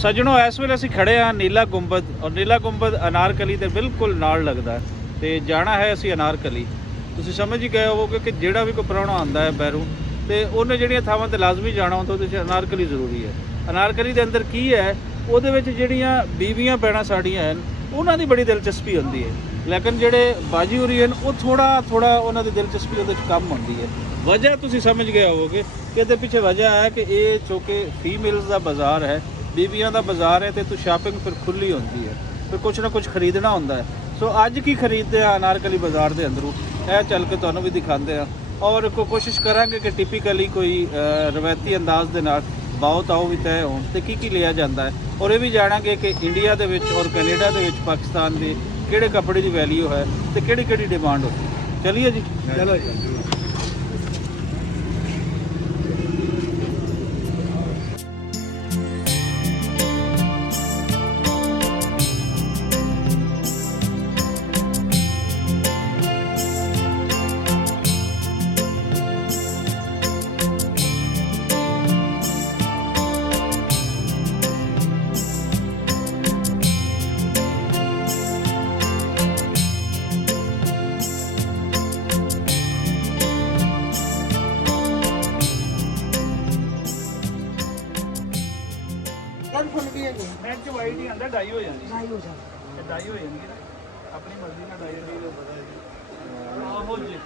ਸੱਜਣੋ ਇਸ ਵੇਲੇ ਅਸੀਂ ਖੜੇ ਹਾਂ ਨੀਲਾ ਗੁੰਬਦ, ਔਰ ਨੀਲਾ ਗੁੰਬਦ ਅਨਾਰਕਲੀ ਦੇ ਬਿਲਕੁਲ ਨਾਲ ਲੱਗਦਾ ਹੈ ਤੇ ਜਾਣਾ ਹੈ ਅਸੀਂ ਅਨਾਰਕਲੀ। ਤੁਸੀਂ ਸਮਝ ਹੀ ਗਏ ਹੋਵੋਗੇ ਕਿ ਜਿਹੜਾ ਵੀ ਕੋਈ ਪ੍ਰਾਹੁਣਾ ਆਉਂਦਾ ਹੈ ਬਾਹਰੋਂ ਤੇ ਉਹਨੇ ਜਿਹੜੀਆਂ ਥਾਵਾਂ ਤੇ ਲਾਜ਼ਮੀ ਜਾਣਾ ਹੁੰਦਾ ਉਹਦੇ 'ਚ ਅਨਾਰਕਲੀ ਜ਼ਰੂਰੀ ਹੈ। ਅਨਾਰਕਲੀ ਦੇ ਅੰਦਰ ਕੀ ਹੈ, ਉਹਦੇ ਵਿੱਚ ਜਿਹੜੀਆਂ ਬੀਵੀਆਂ ਭੈਣਾਂ ਸਾਡੀਆਂ ਹਨ ਉਹਨਾਂ ਦੀ ਬੜੀ ਦਿਲਚਸਪੀ ਹੁੰਦੀ ਹੈ, ਲੇਕਿਨ ਜਿਹੜੇ ਬਾਜੀ ਹੋਰੀ ਹਨ ਉਹ ਥੋੜਾ ਉਹਨਾਂ ਦੀ ਦਿਲਚਸਪੀ ਉਹਦੇ 'ਚ ਕਮ ਹੁੰਦੀ ਹੈ। ਵਜ੍ਹਾ ਤੁਸੀਂ ਸਮਝ ਗਏ ਹੋਵੋਗੇ ਕਿ ਇਹਦੇ ਪਿੱਛੇ ਵਜ੍ਹਾ ਹੈ ਕਿ ਇਹ ਚੂँਕਿ ਫੀਮੇਲਸ ਦਾ ਬਾਜ਼ਾਰ ਹੈ, ਬੀਬੀਆਂ ਦਾ ਬਾਜ਼ਾਰ ਹੈ, ਤੇ ਤੂੰ ਸ਼ਾਪਿੰਗ ਫਿਰ ਖੁੱਲੀ ਹੁੰਦੀ ਹੈ, ਫਿਰ ਕੁਛ ਨਾ ਕੁਛ ਖਰੀਦਣਾ ਹੁੰਦਾ ਹੈ। ਸੋ ਅੱਜ ਕੀ ਖਰੀਦਦੇ ਆ ਅਨਾਰਕਲੀ ਬਾਜ਼ਾਰ ਦੇ ਅੰਦਰੋਂ, ਇਹ ਚੱਲ ਕੇ ਤੁਹਾਨੂੰ ਵੀ ਦਿਖਾਉਂਦੇ ਆ ਔਰ ਕੋਸ਼ਿਸ਼ ਕਰਾਂਗੇ ਕਿ ਟਿਪੀਕਲੀ ਕੋਈ ਰਵਾਇਤੀ ਅੰਦਾਜ਼ ਦੇ ਨਾਲ ਬਾਓ ਤਾਓ ਵੀ ਤੈਅ ਹੋਣ ਤੇ ਕੀ ਲਿਆ ਜਾਂਦਾ ਹੈ, ਔਰ ਇਹ ਵੀ ਜਾਣਾਂਗੇ ਕਿ ਇੰਡੀਆ ਦੇ ਵਿੱਚ ਔਰ ਕੈਨੇਡਾ ਦੇ ਵਿੱਚ ਪਾਕਿਸਤਾਨ ਦੇ ਕਿਹੜੇ ਕੱਪੜੇ ਦੀ ਵੈਲਿਊ ਹੈ ਤੇ ਕਿਹੜੀ ਡਿਮਾਂਡ ਹੋ। ਚਲਿਏ ਜੀ, ਚਲੋ ਜੀ। नेट च वाइट ही आंदा, डाई हो जाती है, डाई हो जाती है अपनी मर्जी ਨਾਲ डाई होती है। पता है आहो जी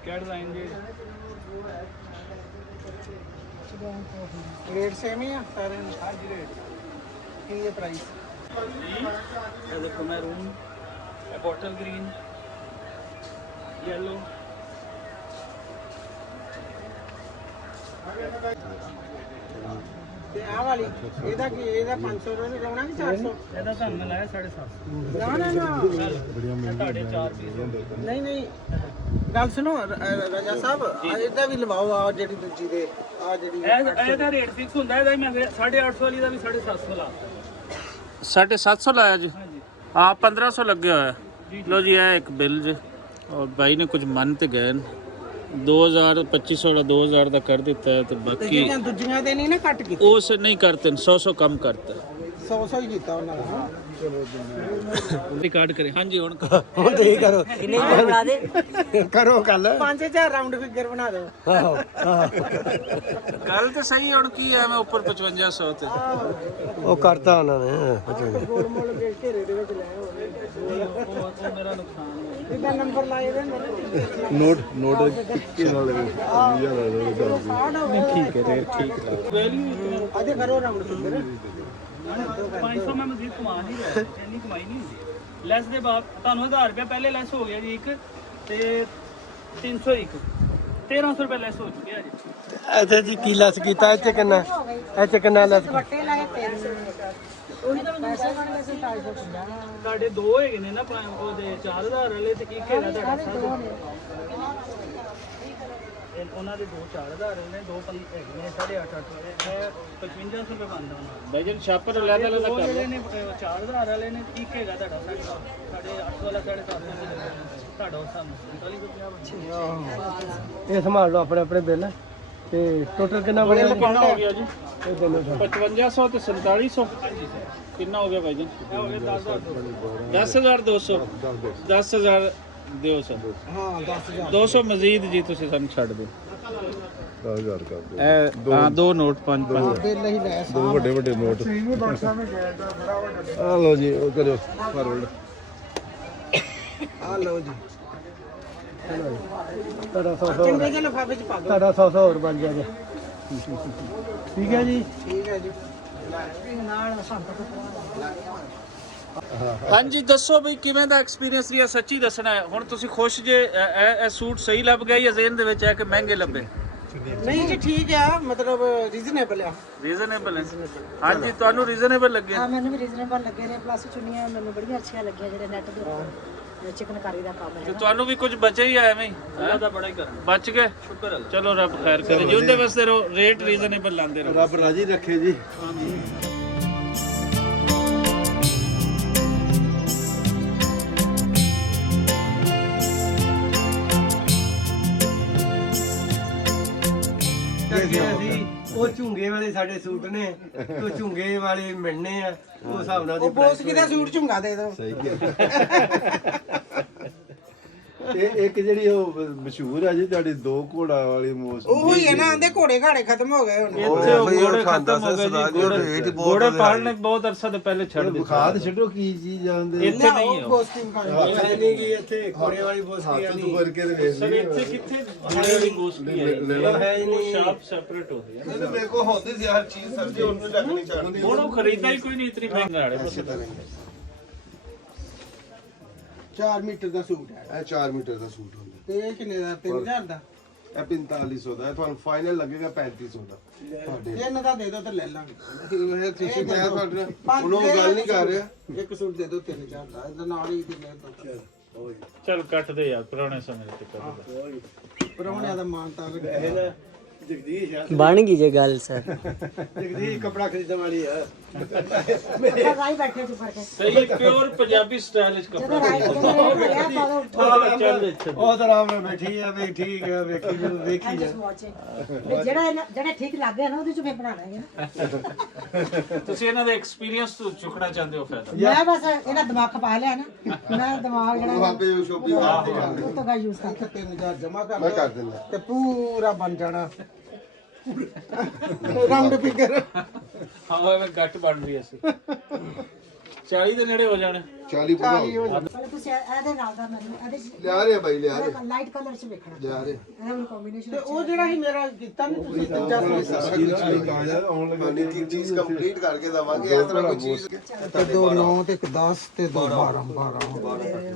क्या डिजाइन जी रेट सेम ही है सारे? हर जी रेट की है प्राइस। ये देखो मैरून, बॉटल ग्रीन, येलो, ਤੇ ਆਹ ਵਾਲੀ ਇਹਦਾ ਕੀ, ਇਹਦਾ 500 ਰੁਪਏ ਲਾਉਣਾ ਕਿ 400? ਇਹਦਾ ਤੁਹਾਨੂੰ ਮੈਂ ਲਾਇਆ 750। ਨਾ ਬੜੀਆਂ ਤੁਹਾਡੇ 4 ਪੀਸ ਨਹੀਂ ਗੱਲ ਸੁਣੋ ਰਾਜਾ ਸਾਹਿਬ, ਇਹਦਾ ਵੀ ਲਵਾਓ ਆ ਜਿਹੜੀ ਦੂਜੀ ਦੇ ਆ ਜਿਹੜੀ ਇਹਦਾ ਰੇਟ ਫਿਕਸ ਹੁੰਦਾ, ਇਹਦਾ ਮੈਂ 850 ਵਾਲੀ ਦਾ ਵੀ 750 ਲਾ 750 ਲਾਇਆ ਜੀ। ਹਾਂ 1500 ਲੱਗਿਆ ਹੋਇਆ। ਲੋ ਜੀ ਇਹ ਇੱਕ ਬਿੱਲ ਜੀ, ਔਰ ਭਾਈ ਨੇ ਕੁਝ ਮੰਨ ਤੇ ਗਏ 2000 2500 ਦਾ 2000 ਦਾ ਕਰ ਦਿੱਤਾ ਹੈ ਤੇ ਬਾਕੀ ਜਿਹੜੀਆਂ ਦੂਜੀਆਂ ਦੇ ਨਹੀਂ ਨਾ ਕੱਟ ਕੀਤੇ, ਉਸ ਨਹੀਂ ਕਰਤੇ 100 ਕਮ ਕਰਤਾ 100 ਹੀ ਕੀਤਾ ਉਹਨਾਂ ਦਾ। ਰਿਕਾਰਡ ਕਰੇ। ਹਾਂਜੀ ਹੁਣ ਤੇ ਕਰੋ, ਕਿੰਨੇ ਬਣਾ ਦੇ ਕਰੋ ਗੱਲ 5000 ਰਾਉਂਡ ਫਿਗਰ ਬਣਾ ਦਿਓ। ਆਹੋ ਗੱਲ ਤੇ ਸਹੀ, ਹੁਣ ਕੀ ਹੈ ਮੈਂ ਉੱਪਰ 5500 ਤੇ ਉਹ ਕਰਤਾ ਉਹਨਾਂ ਨੇ ਗੋਲ ਮੋਲ ਦੇ ਘੇਰੇ ਦੇ ਵਿੱਚ ਲੈ ਹੋਵੇ ਉਹ ਮੇਰਾ ਨੁਕਸਾਨ ਹੈ। ਇਹਦਾ ਨੰਬਰ ਲਾਏ ਦੇ ਨੋਟ ਕੀ ਨਾਲ ਲੱਗੇ 20000 ਠੀਕ ਹੈ ਰੇਟ ਠੀਕ ਲਾ ਵੈਲਿਊ ਆਦੇ ਕਰੋ ਰਾਉਂਡ ਫਿਗਰ 500 ਮੈਂ ਮਜ਼ੀਦ ਕਮਾ ਨਹੀਂ ਰਿਹਾ, ਇੰਨੀ ਕਮਾਈ ਨਹੀਂ ਹੁੰਦੀ। ਲੈਸ ਦੇ ਬਾਅਦ ਤੁਹਾਨੂੰ 1000 ਰੁਪਏ ਪਹਿਲੇ ਲੈਸ ਹੋ ਗਿਆ ਜੀ ਇੱਕ, ਤੇ 301 1300 ਰੁਪਏ ਲੈਸ ਹੋ ਚੁੱਕਿਆ ਜੀ। ਇੱਥੇ ਜੀ ਕੀ ਲੈਸ ਕੀਤਾ, ਇੱਥੇ ਕਿੰਨਾ ਲੈਸ? ਵੱਟੇ ਲਾਏ 300 ਉਹੀ ਤਾਂ ਪੈਸੇ ਬਣ ਗਏ ਸੀ 250। ਤੁਹਾਡੇ ਦੋ ਹੈਗੇ ਨੇ ਨਾ ਉਹਦੇ 4000 ਵਾਲੇ ਤੇ ਇੱਕ ਹੈਗਾ ਤੁਹਾਡਾ ਉਹਨਾਂ ਦੇ 2-4000 ਵਾਲੇ ਨੇ, ਦੋ ਹੈਗੇ ਨੇ 8.5 ਵਾਲੇ, ਇਹ 5500 ਰੁਪਏ ਬਣਦਾ ਉਹਨਾਂ ਦਾ। ਭਾਈ ਜਨ ਛਾਪਰ ਲੈ ਲੈ ਦੋ ਜਿਹੜੇ ਨੇ 4000 ਵਾਲੇ ਨੇ, ਇੱਕ ਹੈਗਾ ਤੁਹਾਡਾ 850 ਵਾਲਾ 750 ਤੁਹਾਡਾ ਉਸ ਹਿਸਾਬ ਨਾਲ ਇਹ ਸੰਭਾਲ ਲਓ ਆਪਣੇ ਆਪਣੇ ਬਿੱਲ। ਤੇ ਟੋਟਲ ਕਿੰਨਾ ਬਣਿਆ ਜੀ? ਕਿੰਨਾ ਹੋ ਗਿਆ ਜੀ? ਇਹ ਦੋਨੋਂ 5500 ਤੇ 4700 ਕਿੰਨਾ ਹੋ ਗਿਆ ਭਾਈ ਜੀ? 10200 10000 ਦਿਓ ਸਰ। ਹਾਂ 10000 200 ਮਜ਼ੀਦ ਜੀ ਤੁਸੀਂ ਸਾਨੂੰ ਛੱਡ ਦਿਓ। 10000 ਕਰ ਦਿਓ। ਇਹ ਹਾਂ ਦੋ ਨੋਟ 5 ਬਿੱਲ ਹੀ ਲੈ ਦੋ ਵੱਡੇ ਨੋਟ ਵੀ ਬਾਕਸਾਂ ਵਿੱਚ ਗਿਆ ਬੜਾ ਵੱਡਾ। ਆ ਲਓ ਜੀ, ਉਹ ਕਰਿਓ ਫਾਰਵਰਡ। ਆ ਲਓ ਜੀ, ਤੁਹਾਡਾ 100 ਚੰਗੇ ਜਿਹੇ ਲਿਫਾਫੇ ਚ ਪਾ ਦਿਓ। ਤੁਹਾਡਾ 100 ਹੋਰ ਬਣ ਗਿਆ ਜੀ। ਠੀਕ ਹੈ ਜੀ। ਠੀਕ ਹੈ ਜੀ। ਨਾਲ ਸੰਤ ਹਾਂਜੀ ਦੱਸੋ ਬਈ ਕਿਵੇਂ ਦਾ ਐਕਸਪੀਰੀਅੰਸ ਰਿਹਾ, ਸੱਚੀ ਦੱਸਣਾ ਹੈ। ਹੁਣ ਤੁਸੀਂ ਖੁਸ਼ ਜੇ ਇਹ ਸੂਟ ਸਹੀ ਲੱਭ ਗਿਆ ਜਾਂ ਜ਼ੇਨ ਦੇ ਵਿੱਚ ਹੈ ਕਿ ਮਹਿੰਗੇ ਲੱਭੇ? ਨਹੀਂ ਜੀ ਠੀਕ ਆ, ਮਤਲਬ ਰੀਜ਼ਨੇਬਲ ਆ। ਰੀਜ਼ਨੇਬਲ ਹੈ। ਹਾਂਜੀ ਤੁਹਾਨੂੰ ਰੀਜ਼ਨੇਬਲ ਲੱਗੇ? ਹਾਂ ਮੈਨੂੰ ਵੀ ਰੀਜ਼ਨੇਬਲ ਲੱਗੇ ਨੇ, ਪਲੱਸ ਚੁੰਨੀਆਂ ਮੈਨੂੰ ਬੜੀਆਂ ਅੱਛੀਆਂ ਲੱਗੀਆਂ ਜਿਹੜੇ ਨੈਟ ਦੇ ਉੱਪਰ ਚਿਕਨਕਾਰੀ ਦਾ ਕੰਮ ਹੈ। ਤੇ ਤੁਹਾਨੂੰ ਵੀ ਕੁਝ ਬਚੇ ਹੀ ਆ ਐਵੇਂ ਹੀ? ਅੱਲਾ ਦਾ ਬੜਾ ਹੀ ਕਰ ਬਚ ਗਏ? ਸ਼ੁਕਰ ਹੈ। ਚਲੋ ਰੱਬ ਖੈਰ ਕਰੇ ਜੀ, ਉਹਦੇ ਵਾਸਤੇ ਰੇਟ ਰੀਜ਼ਨੇਬਲ ਲਾਉਂਦੇ ਰਹੋ। ਰੱਬ ਰਾਜੀ ਰੱਖੇ ਜੀ। ਉਹ ਝੁੰਗੇ ਵਾਲੇ ਸਾਡੇ ਸੂਟ ਨੇ ਤੇ ਉਹ ਝੁੰਗੇ ਵਾਲੇ ਮਿਲਣੇ ਆ ਉਸ ਹਿਸਾਬ ਨਾਲ ਉਹ ਬੋਸ ਕਿਹਦਾ ਸੂਟ ਝੁੰਗਾ ਦੇ ਦੋ ਸਹੀ ਕਿਹਾ ਇਹ ਇੱਕ ਜਿਹੜੀ ਉਹ ਮਸ਼ਹੂਰ ਆ ਜੀ ਤੁਹਾਡੀ 2 ਘੋੜਾ ਵਾਲੀ ਮੋਸ ਉਹ ਹੀ ਹੈ ਨਾ ਆਂਦੇ ਘੋੜੇ ਘਾੜੇ ਖਤਮ ਹੋ ਗਏ ਹੁਣ ਇੱਥੇ ਉਹ ਘੋੜੇ ਖਤਮ ਹੋ ਗਏ ਜੀ ਘੋੜੇ ਪਾਲਣੇ ਬਹੁਤ ਅਰਸਾ ਤੋਂ ਪਹਿਲੇ ਛੱਡ ਦਿੱਤੇ ਖਾਦ ਛੱਡੋ ਕੀ ਚੀਜ਼ ਜਾਂਦੇ ਇੱਥੇ ਨਹੀਂ ਉਹ ਹੈ ਬੋਸ ਕੀ ਖਾਂਦੇ ਹੈ ਨਹੀਂ ਕਿ ਇੱਥੇ ਘੋੜੇ ਵਾਲੀ ਬੋਸਕੀ ਹੱਥ ਤੋਂ ਭਰ ਕੇ ਤੇ ਵੇਖ ਸਰ ਲਈ ਇੱਥੇ ਕਿੱਥੇ ਘੋੜੇ ਵਾਲੀ ਗੋਸ਼ਤੀ ਹੈ ਹੈ ਹੀ ਨਹੀਂ ਸ਼ਾਪ ਸੈਪਰੇਟ ਹੋ ਗਈ ਹੈ ਮੇਰੇ ਕੋ ਹੁੰਦੀ ਸੀ ਹਰ ਚੀਜ਼ ਸਬਜ਼ੀ ਉਹਨੂੰ ਰੱਖਣੀ ਚਾਹੀਦੀ ਹੁਣ ਉਹ ਖਰੀਦਾ ਹੀ ਕੋਈ ਨਹੀਂ ਇਤਨੀ ਮਹਿੰਗਾ ਆੜੇ 4 ਮੀਟਰ ਦਾ ਸੂਟ ਹੈ ਇਹ 4 ਮੀਟਰ ਦਾ ਸੂਟ ਹੁੰਦਾ ਤੇ ਇਹ ਕਿੰਨੇ ਦਾ 3000 ਦਾ ਇਹ 4500 ਦਾ ਹੈ ਤੁਹਾਨੂੰ ਫਾਈਨਲ ਲੱਗੇਗਾ 3500 ਦਾ ਤੁਹਾਡੇ ਤਿੰਨ ਦਾ ਦੇ ਦਿਓ ਤੇ ਲੈ ਲਾਂਗੇ ਇਹ ਤੁਸੀਂ ਮੈਂ ਤੁਹਾਡੇ ਨਾਲ ਉਹਨੂੰ ਗੱਲ ਨਹੀਂ ਕਰ ਰਿਹਾ ਇੱਕ ਸੂਟ ਦੇ ਦਿਓ 3000 ਦਾ ਇਹਦੇ ਨਾਲ ਹੀ ਤੇ ਲੈ ਦੋ ਚੱਲ ਕੱਟ ਦੇ ਯਾਰ ਪੁਰਾਣੇ ਸਮੇਂ ਦੇ ਚੱਕਰ ਪਰੌਣਿਆਂ ਦਾ ਮਾਨ ਤਾਂ ਰੱਖਿਆ ਜਗਦੀਸ਼ ਬਣ ਗਈ ਜੇ ਗੱਲ ਸਰ ਜਗਦੀਸ਼ ਕਪੜਾ ਖਰੀਦਣ ਵਾਲੀ ਆ ਆਪਾਂ ਰਾਈ ਬੈਠੇ ਚੁੱਪ ਕਰਕੇ ਸਹੀ ਪਿਓਰ ਪੰਜਾਬੀ ਸਟਾਈਲ ਵਿੱਚ ਜਦੋਂ ਕੱਪੜਾ ਰਾਈ ਜਦੋਂ ਰਿਹਾ ਪਾਦੋ ਉੱਠੋ ਚੱਲ ਇੱਥੇ ਉਹ ਤਾਂ ਆਰਾਮ ਨਾਲ ਬੈਠੀ ਆ ਵੀ ਠੀਕ ਆ ਵੇਖੀ ਨੂੰ ਵੇਖੀ ਐਂ ਜਾ just watch it। ਜਿਹੜਾ ਠੀਕ ਲੱਗ ਗਿਆ ਨਾ ਉਹਦੇ ਚ ਫੇਰ ਬਣਾ ਲਾਂਗੇ ਨਾ ਤੁਸੀਂ ਇਹਨਾਂ ਦੇ ਐਕਸਪੀਰੀਅੰਸ ਤੋਂ ਚੁੱਕਣਾ ਚਾਹੁੰਦੇ ਹੋ ਫਾਇਦਾ ਮੈਂ ਬਸ ਇਹਦਾ ਦਿਮਾਗ ਖਪਾ ਲਿਆ ਨਾ ਮੈਂ ਦਿਮਾਗ ਜਿਹੜਾ ਬਾਬੇ ਸ਼ੋਪਿੰਗ ਕਰਦੇ ਉਹ ਤੋਂ ਗਾ ਯੂਜ਼ ਕਰਕੇ 3000 ਜਮਾ ਕਰ ਮੈਂ ਲਓ ਕਰ ਦਿੰਦਾ ਤੇ ਪੂਰਾ ਬਣ ਜਾਣਾ ਰਾਉਂਡ ਫਿਗਰ ਹਾਂ ਉਹ ਗੱਟ ਬਣ ਰਹੀ ਅਸੀਂ 40 ਦੇ ਨੇੜੇ ਹੋ ਜਾਣੇ 40 ਪੂਰਾ ਪਰ ਤੁਸੀਂ ਇਹਦੇ ਨਾਲ ਦਾ ਮੈਨੂੰ ਇਹਦੇ ਲਿਆ ਰਹੇ ਬਾਈ ਲਿਆ ਰਹੇ ਲਾਈਟ ਕਲਰ ਚ ਵੇਖਣਾ ਲਿਆ ਰਹੇ ਇਹਦਾ ਮੈਨੂੰ ਕੰਬੀਨੇਸ਼ਨ ਤੇ ਉਹ ਜਿਹੜਾ ਹੀ ਮੇਰਾ ਕੀਤਾ ਨਹੀਂ ਤੁਸੀਂ ਤੀਜਾ ਸੂਟ ਆਉਣ ਲੱਗੇ ਇੱਕ ਚੀਜ਼ ਕੰਪਲੀਟ ਕਰਕੇ ਦਵਾਂਗੇ ਇਸ ਤਰ੍ਹਾਂ ਕੋਈ ਚੀਜ਼ ਤੇ 2 9 ਤੇ 1 10 ਤੇ 2 12 12